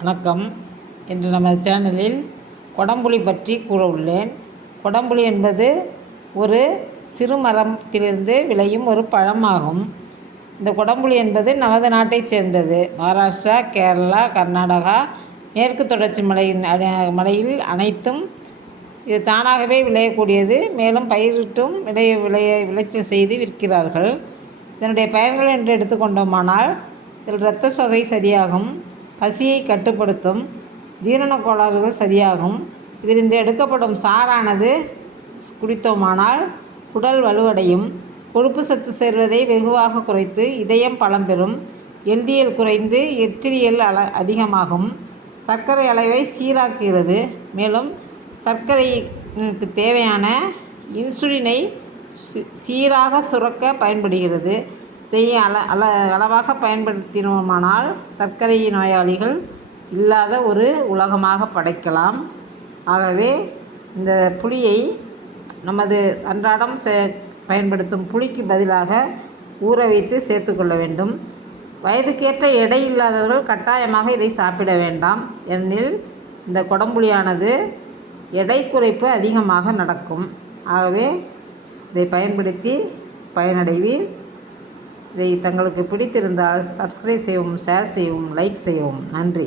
வணக்கம். இன்று நமது சேனலில் கொடம்புளி பற்றி கூற உள்ளேன். கொடம்புளி என்பது ஒரு சிறு மரத்திலிருந்து விளையும் ஒரு பழமாகும். இந்த கொடம்புளி என்பது நமது நாட்டைச் சேர்ந்தது. மகாராஷ்டிரா, கேரளா, கர்நாடகா, மேற்கு தொடர்ச்சி மலையில் அனைத்தும் இது தானாகவே விளையக்கூடியது. மேலும் பயிரிட்டும் விளைச்சல் செய்து விற்கிறார்கள். இதனுடைய பயன்கள் என்று எடுத்துக்கொண்டோமானால், இதில் இரத்த சோகை சரியாகும், பசியை கட்டுப்படுத்தும், ஜீரண கோளாறுகள் சரியாகும். இதிலிருந்து எடுக்கப்படும் சாறானது குடித்தோமானால் உடல் வலுவடையும், கொழுப்பு சத்து சேர்வதை வெகுவாக குறைத்து இதயம் பலம் பெறும், எல்டிஎல் குறைந்து எச்சிரியல் அதிகமாகும், சர்க்கரை அளவை சீராக்குகிறது. மேலும் சர்க்கரைக்கு தேவையான இன்சுலினை சீராக சுரக்க பயன்படுகிறது. இதை அளவாக பயன்படுத்தினோமானால் சர்க்கரை நோயாளிகள் இல்லாத ஒரு உலகமாக படைக்கலாம். ஆகவே இந்த புளியை நமது அன்றாடம் பயன்படுத்தும் புளிக்கு பதிலாக ஊற வைத்து சேர்த்துக்கொள்ள வேண்டும். வயதுக்கேற்ற எடை இல்லாதவர்கள் கட்டாயமாக இதை சாப்பிட வேண்டாம். ஏனெனில் இந்த கொடம்புளியானது எடை குறைப்பு அதிகமாக நடக்கும். ஆகவே இதை பயன்படுத்தி பயனடைவீர். இதை தங்களுக்கு பிடித்திருந்தால் சப்ஸ்கிரைப் செய்யவும், ஷேர் செய்யவும், லைக் செய்யவும். நன்றி.